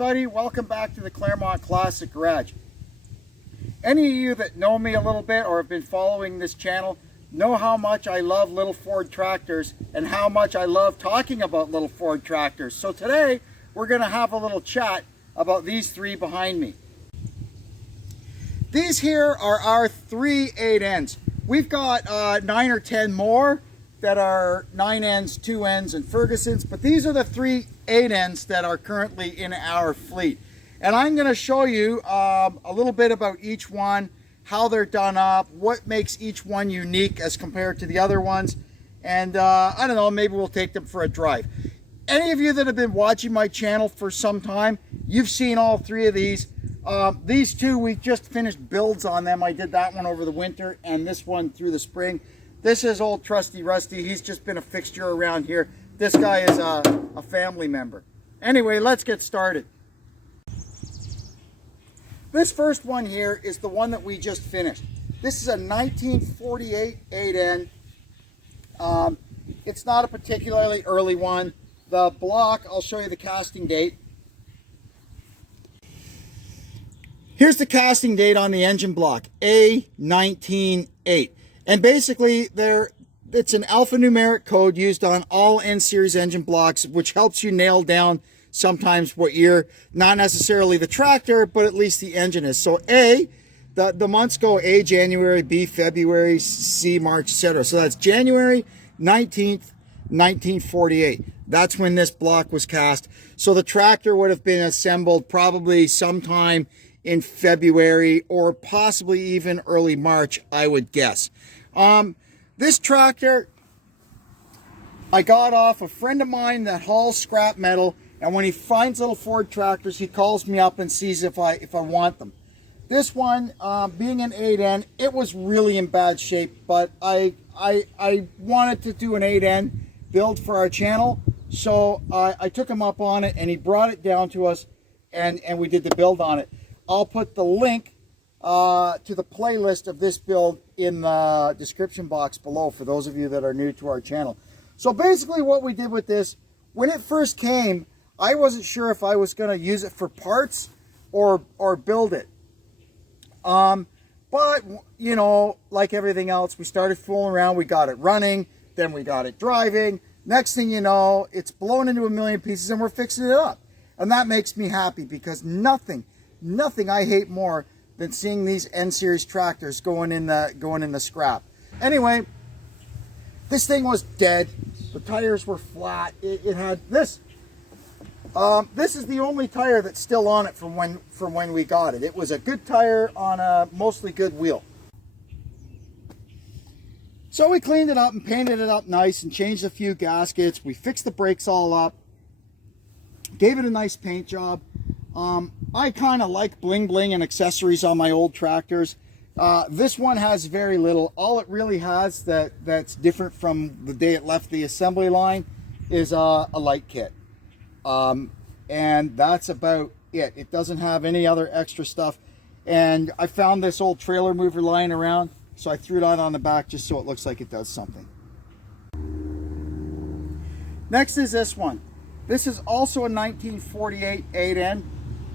everybody, welcome back to the Claremont Classic Garage. Any of you that know me a little bit or have been following this channel know how much I love little Ford tractors and how much I love talking about little Ford tractors. So today we're going to have a little chat about these three behind me. These here are our 3 8Ns. We've got 9 or 10 more that are 9Ns, 2Ns, and Fergusons, but these are the 3 8Ns that are currently in our fleet. And I'm going to show you a little bit about each one, how they're done up, what makes each one unique as compared to the other ones, and I don't know, maybe we'll take them for a drive. Any of you that have been watching my channel for some time, you've seen all 3 of these. These 2, we just finished builds on them. I did that one over the winter and this one through the spring. This is old Trusty Rusty. He's just been a fixture around here. This guy is a family member. Anyway, let's get started. This first one here is the one that we just finished. This is a 1948 8N. It's not a particularly early one. The block, I'll show you the casting date. Here's the casting date on the engine block, A198. And basically, it's an alphanumeric code used on all N-Series engine blocks, which helps you nail down sometimes what year, not necessarily the tractor, but at least the engine is. So A, the months go A, January, B, February, C, March, etc. So that's January 19th, 1948. That's when this block was cast. So the tractor would have been assembled probably sometime in February or possibly even early March, I would guess. This tractor I got off a friend of mine that hauls scrap metal, and when he finds little Ford tractors, he calls me up and sees if I want them. This one, being an 8N, it was really in bad shape, but I wanted to do an 8N build for our channel, so I took him up on it, and he brought it down to us, and we did the build on it. I'll put the link to the playlist of this build in the description box below for those of you that are new to our channel. So basically what we did with this, when it first came, I wasn't sure if I was going to use it for parts or build it. But, you know, like everything else, we started fooling around. We got it running, then we got it driving. Next thing you know, it's blown into a million pieces and we're fixing it up. And that makes me happy because nothing I hate more than seeing these N-Series tractors going in the scrap. Anyway, this thing was dead. The tires were flat. It had this. This is the only tire that's still on it from when we got it. It was a good tire on a mostly good wheel. So we cleaned it up and painted it up nice and changed a few gaskets. We fixed the brakes all up. Gave it a nice paint job. I kind of like bling bling and accessories on my old tractors. This one has very little. All it really has that's different from the day it left the assembly line is a light kit. And that's about it. It doesn't have any other extra stuff. And I found this old trailer mover lying around, so I threw it on the back just so it looks like it does something. Next is this one. This is also a 1948 8N,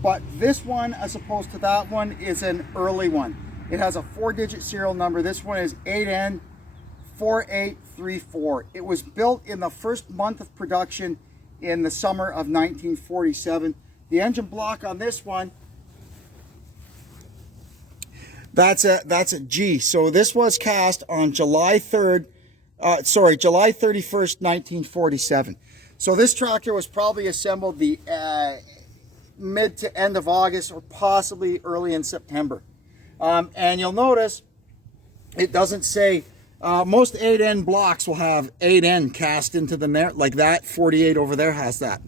but this one, as opposed to that one, is an early one. It has a 4-digit serial number. This one is 8N4834. It was built in the first month of production in the summer of 1947. The engine block on this one, that's a G. So this was cast on July 31st, 1947. So this tractor was probably assembled the mid to end of August or possibly early in September. And you'll notice it doesn't say, most 8N blocks will have 8N cast into them there, like that 48 over there has that.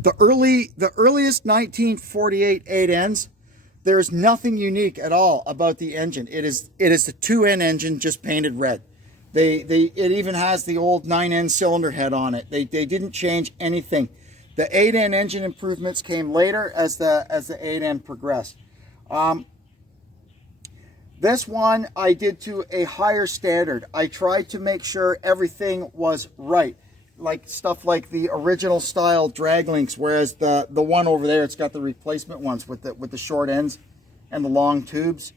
The earliest 1948 8Ns, there's nothing unique at all about the engine. It is the 2N engine just painted red. It even has the old 9N cylinder head on it. They didn't change anything. The 8N engine improvements came later as the 8N progressed. This one I did to a higher standard. I tried to make sure everything was right. like stuff like the original style drag links, whereas the one over there, it's got the replacement ones with the short ends and the long tubes.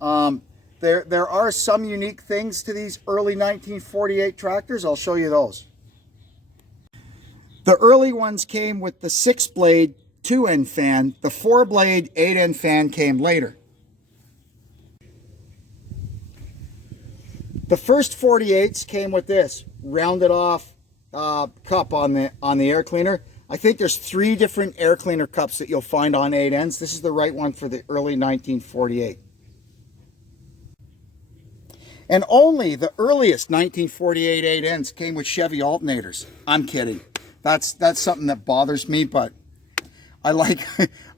There are some unique things to these early 1948 tractors. I'll show you those. The early ones came with the 6-blade 2-end fan. The 4-blade 8-end fan came later. The first 48s came with this rounded off cup on the air cleaner. I think there's 3 different air cleaner cups that you'll find on 8-ends. This is the right one for the early 1948. And only the earliest 1948 8-ends came with Chevy alternators. I'm kidding. That's something that bothers me, but I like,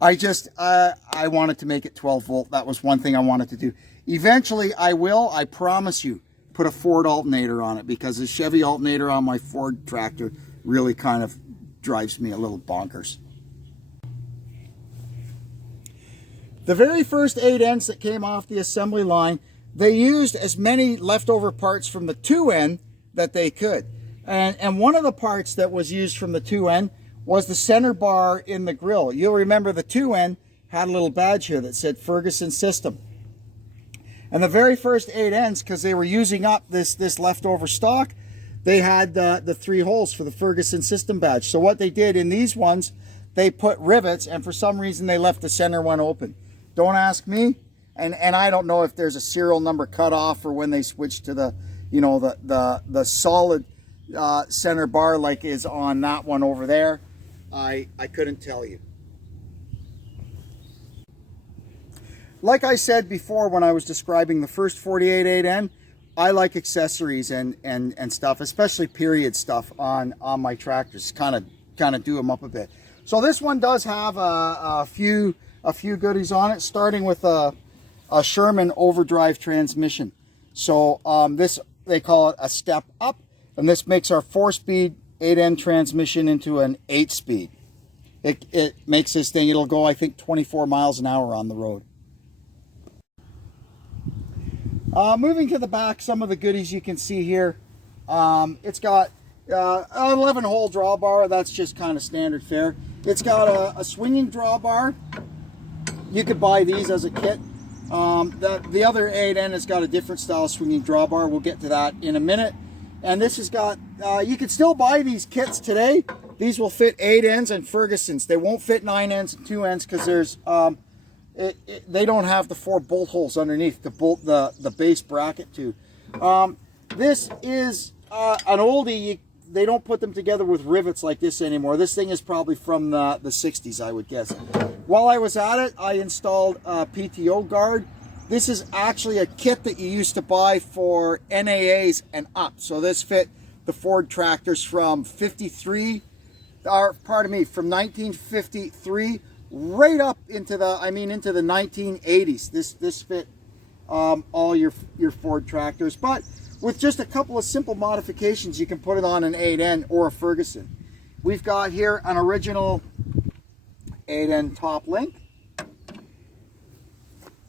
I wanted to make it 12 volt. That was one thing I wanted to do. Eventually I will, I promise you, put a Ford alternator on it, because the Chevy alternator on my Ford tractor really kind of drives me a little bonkers. The very first 8-ends that came off the assembly line, they used as many leftover parts from the 2-end that they could. And one of the parts that was used from the 2-end was the center bar in the grill. You'll remember the 2-end had a little badge here that said Ferguson System. And the very first 8-ends, because they were using up this leftover stock, they had the 3 holes for the Ferguson System badge. So what they did in these ones, they put rivets, and for some reason they left the center one open. Don't ask me. And I don't know if there's a serial number cutoff or when they switched to the, you know, the solid center bar like is on that one over there. I couldn't tell you. Like I said before when I was describing the first 48 8N, I like accessories and stuff, especially period stuff on my tractors. Kind of do them up a bit. So this one does have a few goodies on it, starting with a Sherman overdrive transmission. So this, they call it a step up, and this makes our 4-speed 8N transmission into an 8-speed. It makes this thing, it'll go, I think, 24 miles an hour on the road. Moving to the back, some of the goodies you can see here. It's got an 11-hole drawbar. That's just kind of standard fare. It's got a swinging drawbar. You could buy these as a kit. The other 8N has got a different style swinging drawbar. We'll get to that in a minute. And this has got, you can still buy these kits today. These will fit 8Ns and Fergusons. They won't fit 9Ns and 2Ns because there's, they don't have the 4 bolt holes underneath to bolt the base bracket to. This is an oldie. They don't put them together with rivets like this anymore. This thing is probably from the 60s, I would guess. While I was at it, I installed a PTO guard. This is actually a kit that you used to buy for NAAs and up. So this fit the Ford tractors from 53, or pardon me, from 1953 right up into the, into the 1980s. This fit all your Ford tractors, but with just a couple of simple modifications, you can put it on an 8N or a Ferguson. We've got here an original 8N top link.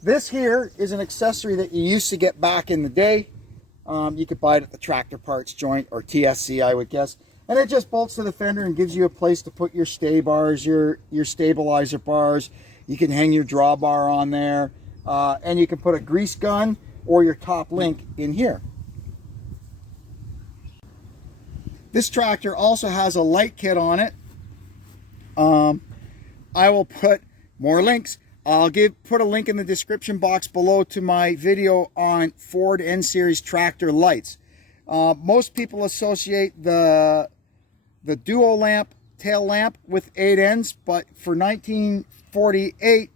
This here is an accessory that you used to get back in the day. You could buy it at the tractor parts joint or TSC, I would guess. And it just bolts to the fender and gives you a place to put your stay bars, your stabilizer bars. You can hang your drawbar on there. And you can put a grease gun or your top link in here. This tractor also has a light kit on it. I will put more links. I'll put a link in the description box below to my video on Ford N-Series tractor lights. Most people associate the duo lamp tail lamp with 8Ns, but for 1948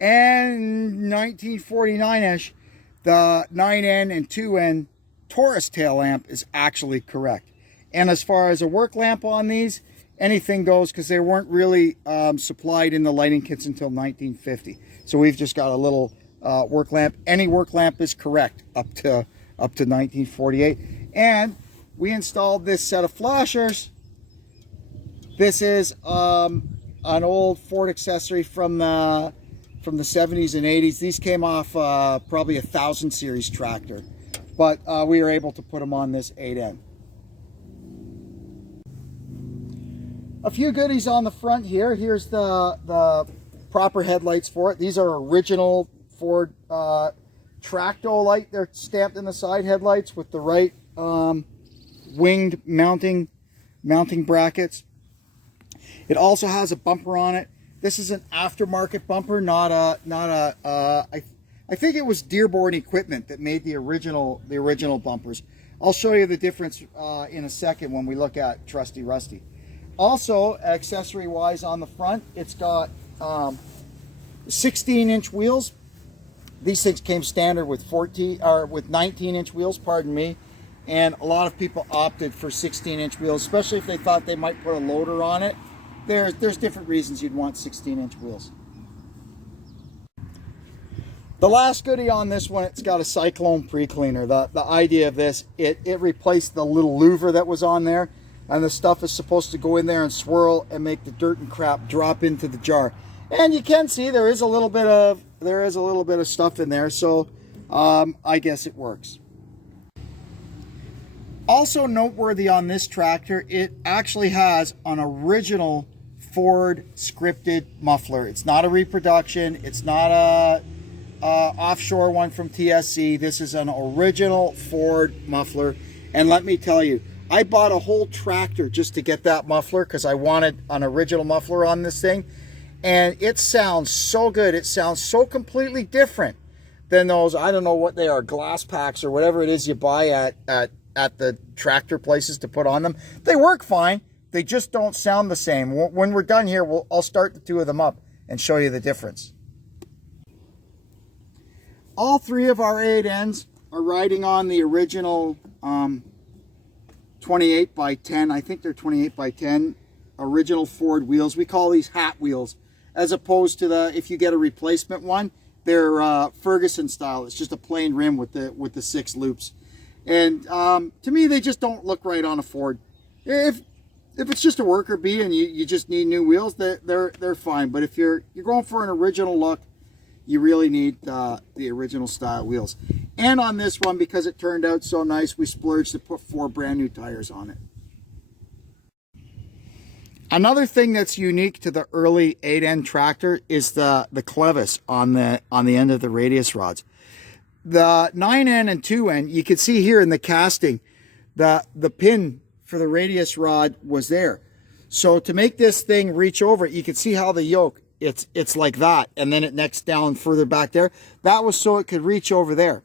and 1949ish, the 9N and 2N Taurus tail lamp is actually correct. And as far as a work lamp on these, anything goes, because they weren't really supplied in the lighting kits until 1950. So we've just got a little work lamp. Any work lamp is correct up to 1948. And we installed this set of flashers. This is an old Ford accessory from the 70s and 80s. These came off probably a 1000 series tractor, but we were able to put them on this 8N. A few goodies on the front here. Here's the proper headlights for it. These are original Ford Tracto light. They're stamped in the side headlights with the right winged mounting brackets. It also has a bumper on it. This is an aftermarket bumper, not a. I think it was Dearborn Equipment that made the original bumpers. I'll show you the difference in a second when we look at Trusty Rusty. Also, accessory-wise on the front, it's got 16-inch wheels. These things came standard with 19-inch wheels, pardon me. And a lot of people opted for 16-inch wheels, especially if they thought they might put a loader on it. There's different reasons you'd want 16-inch wheels. The last goodie on this one, it's got a cyclone pre-cleaner. The idea of this, it replaced the little louver that was on there, and the stuff is supposed to go in there and swirl and make the dirt and crap drop into the jar. And you can see there is a little bit of stuff in there, so I guess it works. Also noteworthy on this tractor, it actually has an original Ford scripted muffler. It's not a reproduction. It's not a offshore one from TSC. This is an original Ford muffler. And let me tell you, I bought a whole tractor just to get that muffler because I wanted an original muffler on this thing. And it sounds so good. It sounds so completely different than those, I don't know what they are, glass packs or whatever it is you buy at the tractor places to put on them. They work fine. They just don't sound the same. When we're done here, I'll start the two of them up and show you the difference. All three of our 8Ns are riding on the original 28 by 10. I think they're 28 by 10 original Ford wheels. We call these hat wheels, as opposed to if you get a replacement one, they're Ferguson style. It's just a plain rim with the 6 loops. And to me, they just don't look right on a Ford. If it's just a worker bee and you just need new wheels, they're fine. But if you're going for an original look, you really need the original style wheels. And on this one, because it turned out so nice, we splurged to put 4 brand new tires on it. Another thing that's unique to the early 8N tractor is the clevis on the end of the radius rods. The 9N and 2N, you can see here in the casting, the pin for the radius rod was there. So to make this thing reach over, you can see how the yoke, it's like that, and then it necks down further back there. That was so it could reach over there.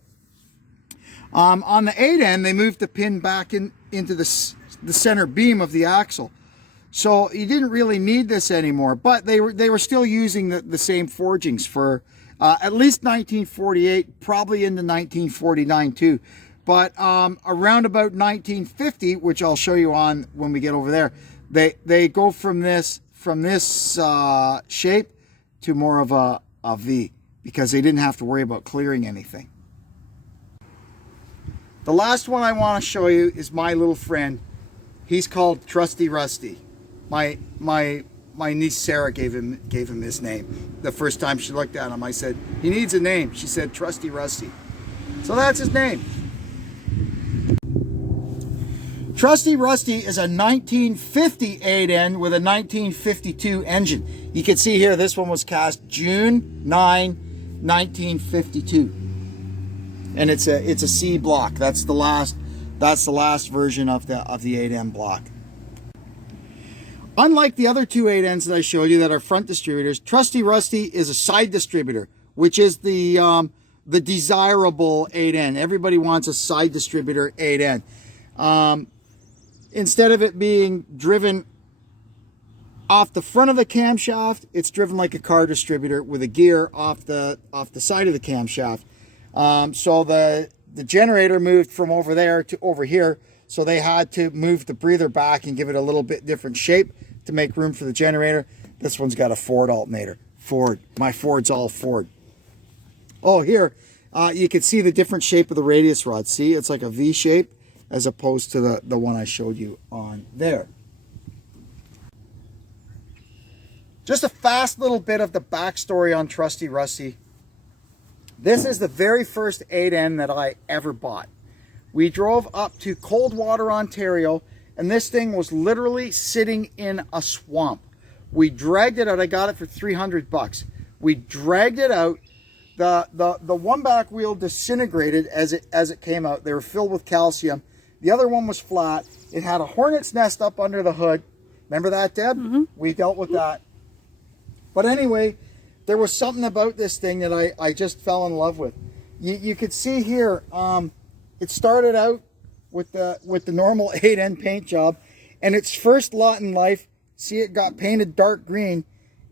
On the 8N, they moved the pin back into the center beam of the axle. So you didn't really need this anymore, but they were still using the same forgings for at least 1948, probably into 1949 too. But around about 1950, which I'll show you on when we get over there, they go from this shape to more of a V, because they didn't have to worry about clearing anything. The last one I want to show you is my little friend. He's called Trusty Rusty. My niece Sarah gave him this name. The first time she looked at him, I said, he needs a name. She said, Trusty Rusty. So that's his name. Trusty Rusty is a 1950 8N with a 1952 engine. You can see here, this one was cast June 9, 1952. And it's a C block. That's the last version of the 8N block. Unlike the other two 8Ns that I showed you that are front distributors, Trusty Rusty is a side distributor, which is the desirable 8N. Everybody wants a side distributor 8N. Instead of it being driven off the front of the camshaft, it's driven like a car distributor with a gear off the side of the camshaft. So the generator moved from over there to over here, so they had to move the breather back and give it a little bit different shape to make room for the generator. This one's got a Ford alternator. Ford. My Ford's all Ford. Oh, here, you can see the different shape of the radius rod. See, it's like a V shape as opposed to the one I showed you on there. Just a fast little bit of the backstory on Trusty Rusty. This is the very first 8N that I ever bought. We drove up to Coldwater, Ontario, and this thing was literally sitting in a swamp. We dragged it out. I got it for 300 bucks. We dragged it out. The one back wheel disintegrated as it came out. They were filled with calcium. The other one was flat. It had a hornet's nest up under the hood. Remember that, Deb? Mm-hmm. We dealt with that. But anyway, there was something about this thing that I just fell in love with. You could see here, it started out with the normal 8N paint job, and its first lot in life, see, it got painted dark green,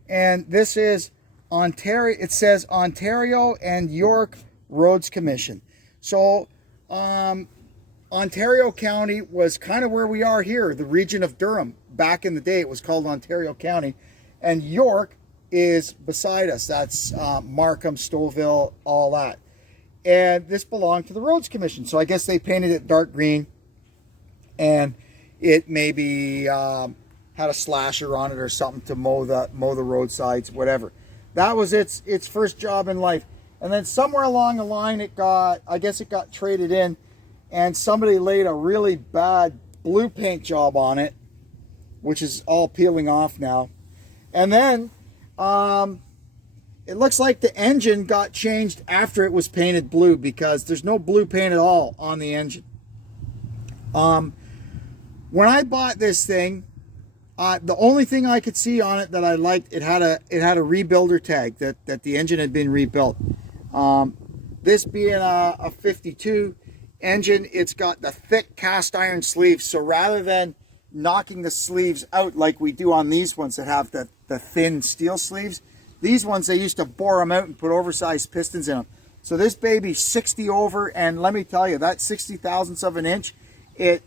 and this is Ontario. It says Ontario and York Roads Commission. So Ontario County was kind of where we are here, the region of Durham. Back in the day, it was called Ontario County, and York is beside us. That's Markham, Stouffville, all that. And this belonged to the Roads Commission. So I guess they painted it dark green, and it maybe had a slasher on it or something to mow the roadsides, whatever. That was its first job in life. And then somewhere along the line, I guess it got traded in, and somebody laid a really bad blue paint job on it, which is all peeling off now. And then it looks like the engine got changed after it was painted blue, because there's no blue paint at all on the engine. When I bought this thing, the only thing I could see on it that I liked, it had a rebuilder tag that the engine had been rebuilt. This being a 52 engine, it's got the thick cast iron sleeves. So rather than knocking the sleeves out like we do on these ones that have the thin steel sleeves, these ones, they used to bore them out and put oversized pistons in them. So this baby's 60 over, and let me tell you, that 60 thousandths of an inch,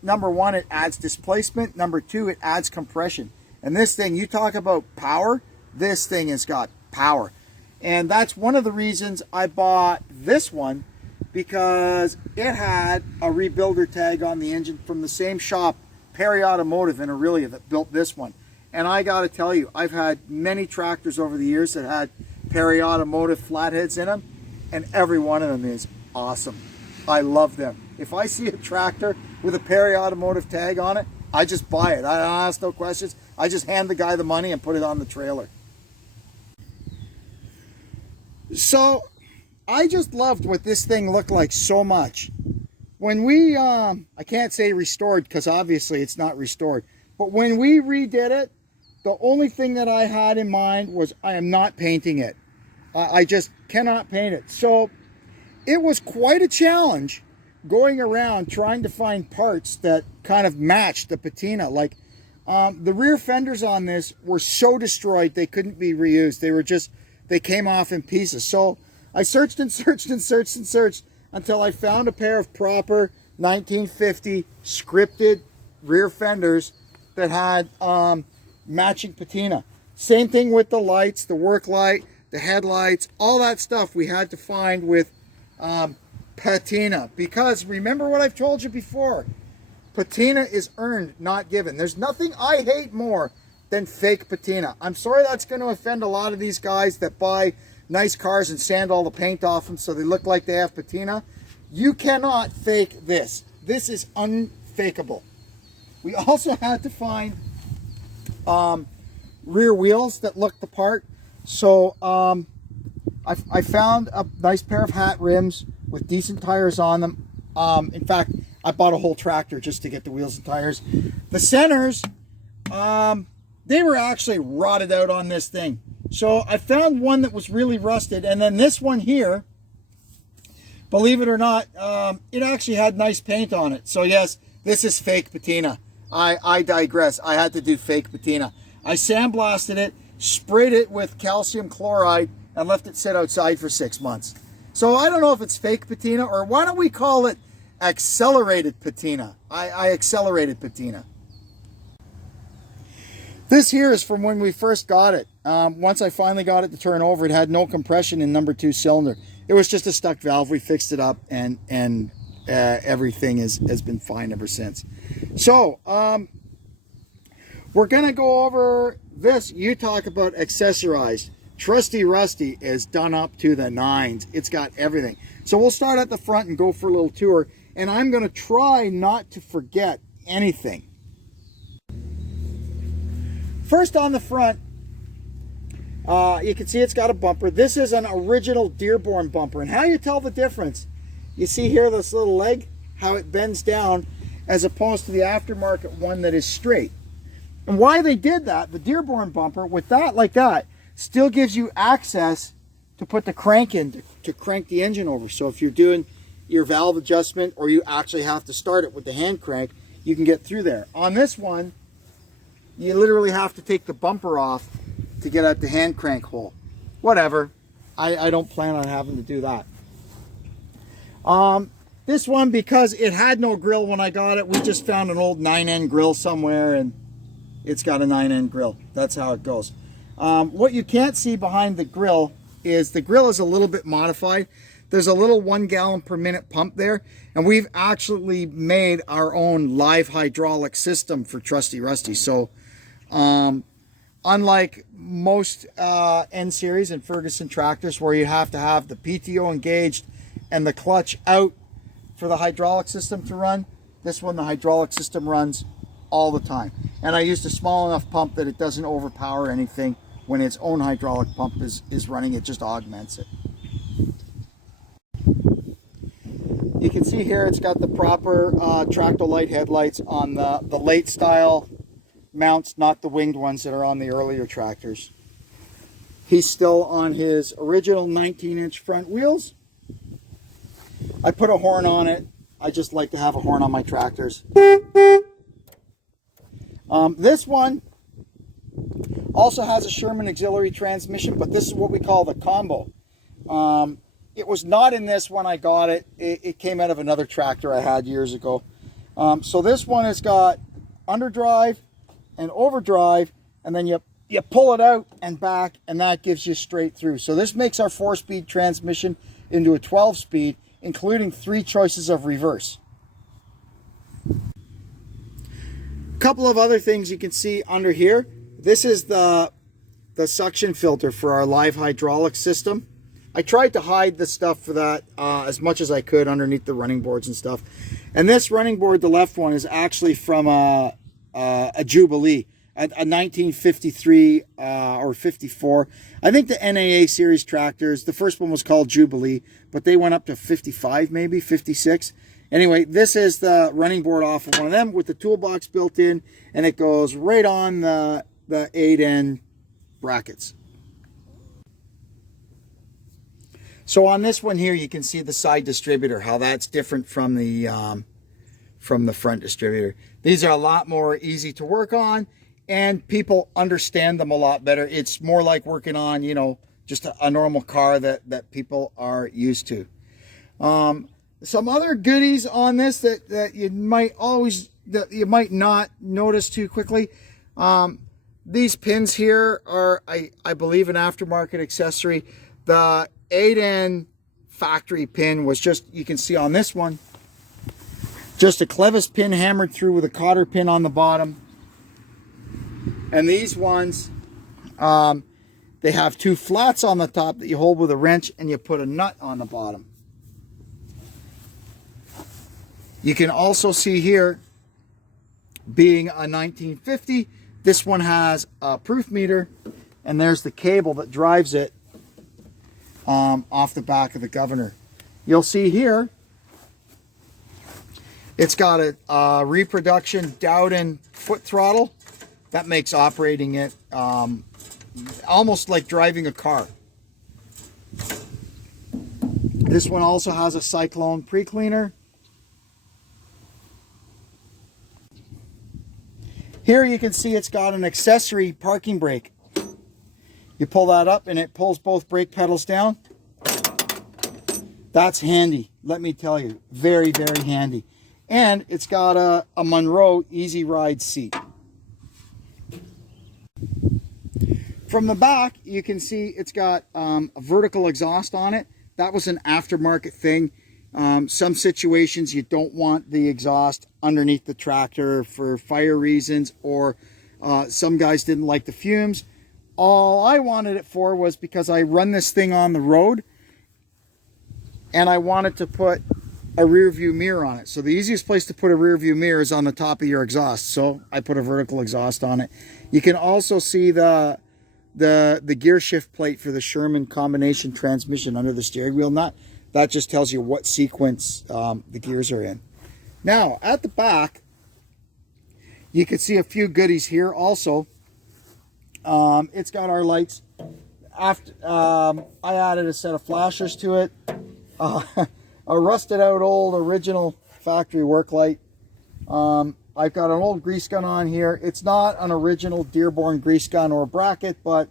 number one, it adds displacement. Number two, it adds compression. And this thing, you talk about power, this thing has got power. And that's one of the reasons I bought this one, because it had a rebuilder tag on the engine from the same shop, Perry Automotive in Aurelia, that built this one. And I got to tell you, I've had many tractors over the years that had Perry Automotive flatheads in them, and every one of them is awesome. I love them. If I see a tractor with a Perry Automotive tag on it, I just buy it. I don't ask no questions. I just hand the guy the money and put it on the trailer. So I just loved what this thing looked like so much. When we, I can't say restored, because obviously it's not restored, but when we redid it, the only thing that I had in mind was I am not painting it. I just cannot paint it. So it was quite a challenge going around trying to find parts that kind of matched the patina. Like the rear fenders on this were so destroyed they couldn't be reused. They came off in pieces. So I searched and searched and searched and searched until I found a pair of proper 1950 scripted rear fenders that had matching patina. Same thing with the lights, the work light, the headlights, all that stuff we had to find with patina. Because remember what I've told you before, patina is earned, not given. There's nothing I hate more than fake patina. I'm sorry that's going to offend a lot of these guys that buy nice cars and sand all the paint off them so they look like they have patina. You cannot fake this. This is unfakeable. We also had to find rear wheels that looked the part. So I found a nice pair of hat rims with decent tires on them. In fact, I bought a whole tractor just to get the wheels and tires. The centers, they were actually rotted out on this thing. So I found one that was really rusted, and then this one here, believe it or not, it actually had nice paint on it. So yes, this is fake patina. I digress. I had to do fake patina. I sandblasted it, sprayed it with calcium chloride, and left it sit outside for 6 months. So I don't know if it's fake patina, or why don't we call it accelerated patina. I accelerated patina. This here is from when we first got it. Once I finally got it to turn over, it had no compression in number 2 cylinder. It was just a stuck valve. We fixed it up, and everything has been fine ever since. So we're gonna go over this. You talk about accessorized. Trusty Rusty is done up to the nines. It's got everything. So we'll start at the front and go for a little tour, and I'm gonna try not to forget anything. First on the front, you can see it's got a bumper. This is an original Dearborn bumper. And how you tell the difference, you see here this little leg, how it bends down as opposed to the aftermarket one that is straight. And why they did that, the Dearborn bumper with that like that still gives you access to put the crank in to crank the engine over. So if you're doing your valve adjustment or you actually have to start it with the hand crank, you can get through there. On this one, you literally have to take the bumper off to get at the hand crank hole. Whatever. I don't plan on having to do that. This one, because it had no grill when I got it, we just found an old 9N grill somewhere and it's got a 9N grill. That's how it goes. What you can't see behind the grill is the grill is a little bit modified. There's a little 1 gallon per minute pump there, and we've actually made our own live hydraulic system for Trusty Rusty. So unlike most N-Series and Ferguson tractors where you have to have the PTO engaged and the clutch out for the hydraulic system to run, this one, the hydraulic system runs all the time. And I used a small enough pump that it doesn't overpower anything. When its own hydraulic pump is running, it just augments it. You can see here it's got the proper Tractolite headlights on the late style mounts, not the winged ones that are on the earlier tractors. He's still on his original 19-inch front wheels. I put a horn on it. I just like to have a horn on my tractors. This one also has a Sherman auxiliary transmission, but this is what we call the combo. It was not in this when I got it. It came out of another tractor I had years ago. So this one has got underdrive and overdrive, and then you pull it out and back, and that gives you straight through. So this makes our 4-speed transmission into a 12-speed, including 3 choices of reverse. A couple of other things you can see under here. This is the suction filter for our live hydraulic system. I tried to hide the stuff for that as much as I could underneath the running boards and stuff. And this running board, the left one, is actually from a Jubilee, a 1953 or 54. I think the NAA series tractors, the first one was called Jubilee, but they went up to 55, maybe 56. Anyway, this is the running board off of one of them with the toolbox built in, and it goes right on the 8N brackets. So on this one here, you can see the side distributor, how that's different from the front distributor. These are a lot more easy to work on, and people understand them a lot better. It's more like working on, you know, just a normal car that people are used to. Some other goodies on this that you might not notice too quickly. These pins here are, I believe, an aftermarket accessory. The 8N factory pin was just, you can see on this one, just a clevis pin hammered through with a cotter pin on the bottom. And these ones, they have 2 flats on the top that you hold with a wrench, and you put a nut on the bottom. You can also see here, being a 1950, this one has a proof meter, and there's the cable that drives it off the back of the governor. You'll see here, it's got a reproduction Dowden foot throttle. That makes operating it almost like driving a car. This one also has a Cyclone pre-cleaner. Here you can see it's got an accessory parking brake. You pull that up and it pulls both brake pedals down. That's handy, let me tell you. Very, very handy. And it's got a Monroe Easy Ride seat. From the back, you can see it's got a vertical exhaust on it. That was an aftermarket thing. Some situations you don't want the exhaust underneath the tractor for fire reasons, or some guys didn't like the fumes. All I wanted it for was because I run this thing on the road, and I wanted to put a rear view mirror on it. So the easiest place to put a rear view mirror is on the top of your exhaust. So I put a vertical exhaust on it. You can also see the gear shift plate for the Sherman combination transmission under the steering wheel nut. That just tells you what sequence the gears are in. Now at the back, you can see a few goodies here also. It's got our lights. After I added a set of flashers to it. A rusted out old original factory work light. I've got an old grease gun on here. It's not an original Dearborn grease gun or bracket, but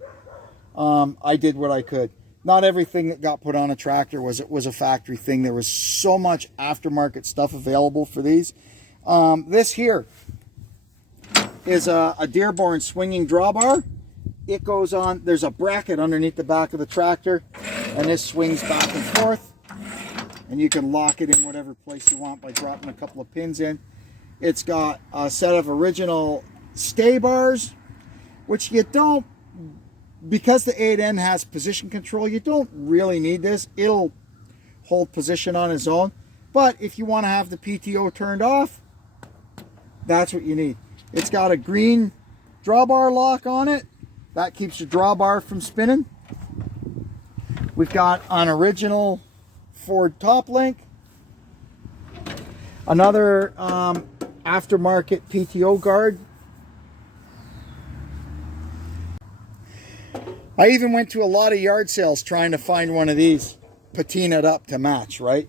I did what I could. Not everything that got put on a tractor was a factory thing. There was so much aftermarket stuff available for these. This here is a Dearborn swinging drawbar. It goes on, there's a bracket underneath the back of the tractor, and this swings back and forth, and you can lock it in whatever place you want by dropping a couple of pins in. It's got a set of original stay bars, which you don't, because the 8N has position control, you don't really need this. It'll hold position on its own, but if you want to have the PTO turned off, that's what you need. It's got a green drawbar lock on it. That keeps your drawbar from spinning. We've got an original Ford top link. Another aftermarket PTO guard. I even went to a lot of yard sales trying to find one of these patinaed up to match, right?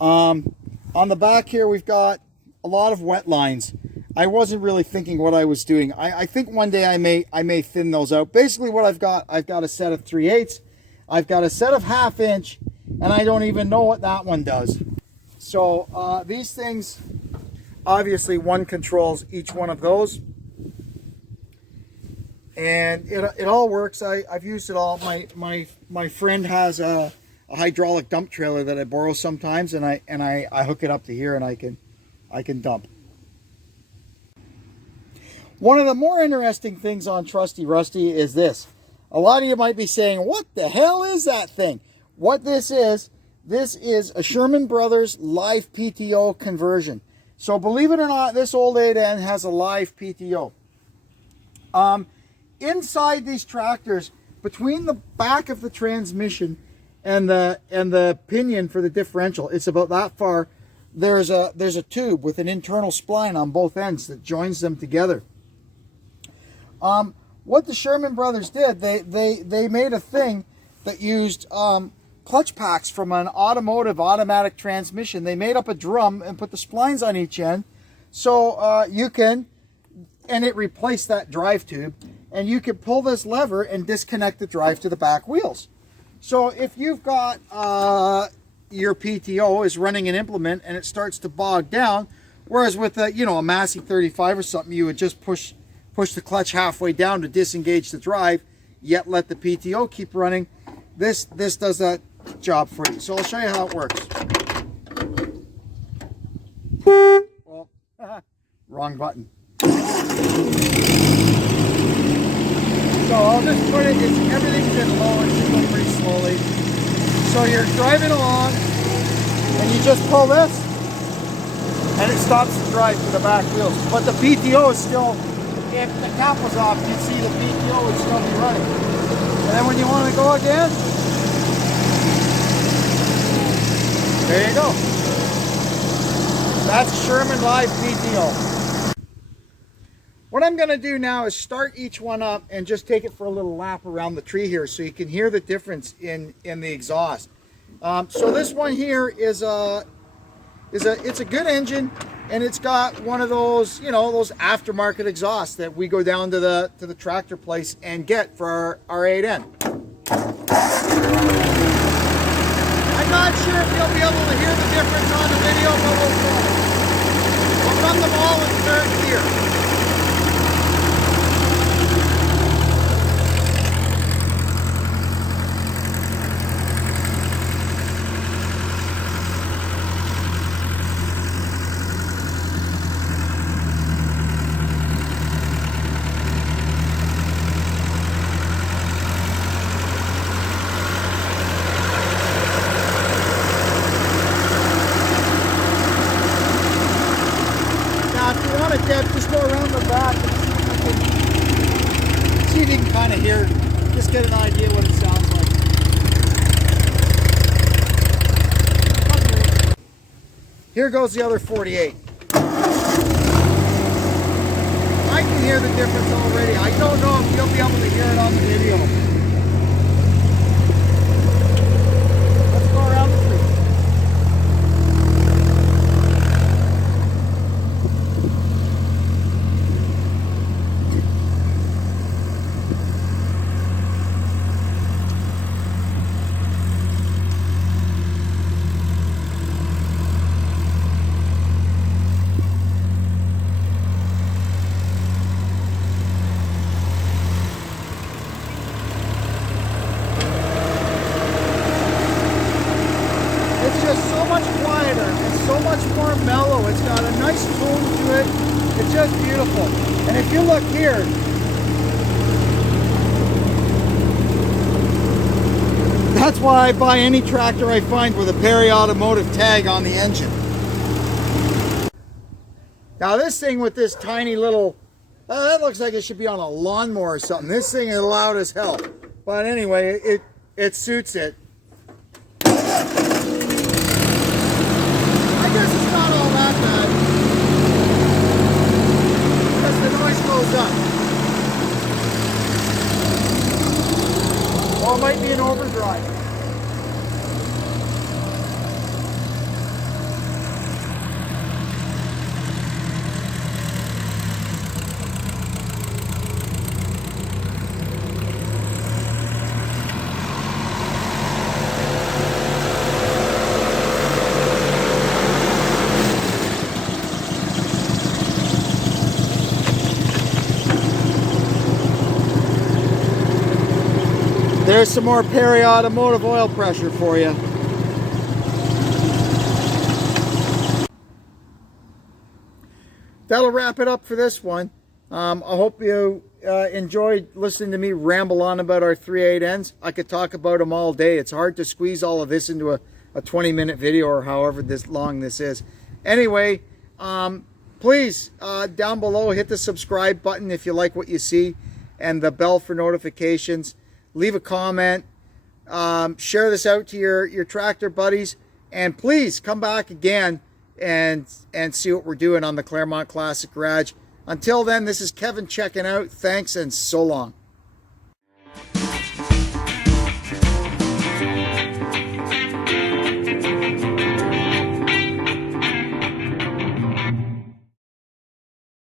On the back here, we've got a lot of wet lines. I wasn't really thinking what I was doing. I think one day I may thin those out. Basically what I've got a set of 3/8. I've got a set of 1/2 inch, and I don't even know what that one does. So these things, obviously one controls each one of those. And it all works. I've used it all. My friend has a hydraulic dump trailer that I borrow sometimes, and I hook it up to here, and I can dump. One of the more interesting things on Trusty Rusty is this. A lot of you might be saying, what the hell is that thing? What this is a Sherman Brothers live PTO conversion. So believe it or not, this old 8N has a live PTO. Inside these tractors, between the back of the transmission and the pinion for the differential, it's about that far, there's a tube with an internal spline on both ends that joins them together. What the Sherman Brothers did, they made a thing that used clutch packs from an automotive automatic transmission. They made up a drum and put the splines on each end, so you can, and it replaced that drive tube, and you can pull this lever and disconnect the drive to the back wheels. So if you've got your PTO is running an implement and it starts to bog down, whereas with a Massey 35 or something, you would just push the clutch halfway down to disengage the drive, yet let the PTO keep running. This does that job for you. So I'll show you how it works. Well, wrong button. So I'll just put it, everything's been low, it's just going pretty slowly. So you're driving along, and you just pull this, and it stops the drive to the back wheels. But the PTO is still, if the cap was off, you'd see the PTO would still be running. And then when you want to go again, there you go. That's Sherman Live PTO. What I'm going to do now is start each one up and just take it for a little lap around the tree here so you can hear the difference in the exhaust. So this one here it's a good engine, and it's got one of those, those aftermarket exhausts that we go down to the tractor place and get for our 8N. I'm not sure if you'll be able to hear the difference on the video, but we'll try. We'll run them all in third gear. kind of hear, just get an idea what it sounds like. Here goes the other 48. I can hear the difference already. I don't know if you'll be able to hear it on the video. Let's go around the street. It's just so much quieter and so much more mellow. It's got a nice tone to it. It's just beautiful. And if you look here, that's why I buy any tractor I find with a Perry Automotive tag on the engine. Now this thing with this tiny little, that looks like it should be on a lawnmower or something. This thing is loud as hell. But anyway, it suits it. I guess it's not all that bad. Because the noise goes up. Or it might be an overdrive. There's some more Perry Automotive oil pressure for you. That'll wrap it up for this one. I hope you enjoyed listening to me ramble on about our 3/8Ns. I could talk about them all day. It's hard to squeeze all of this into a 20-minute video or however long this is. Anyway, please, down below, hit the subscribe button if you like what you see and the bell for notifications. Leave a comment, share this out to your tractor buddies, and please come back again and see what we're doing on the Claremont Classic Garage. Until then, this is Kevin checking out. Thanks and so long.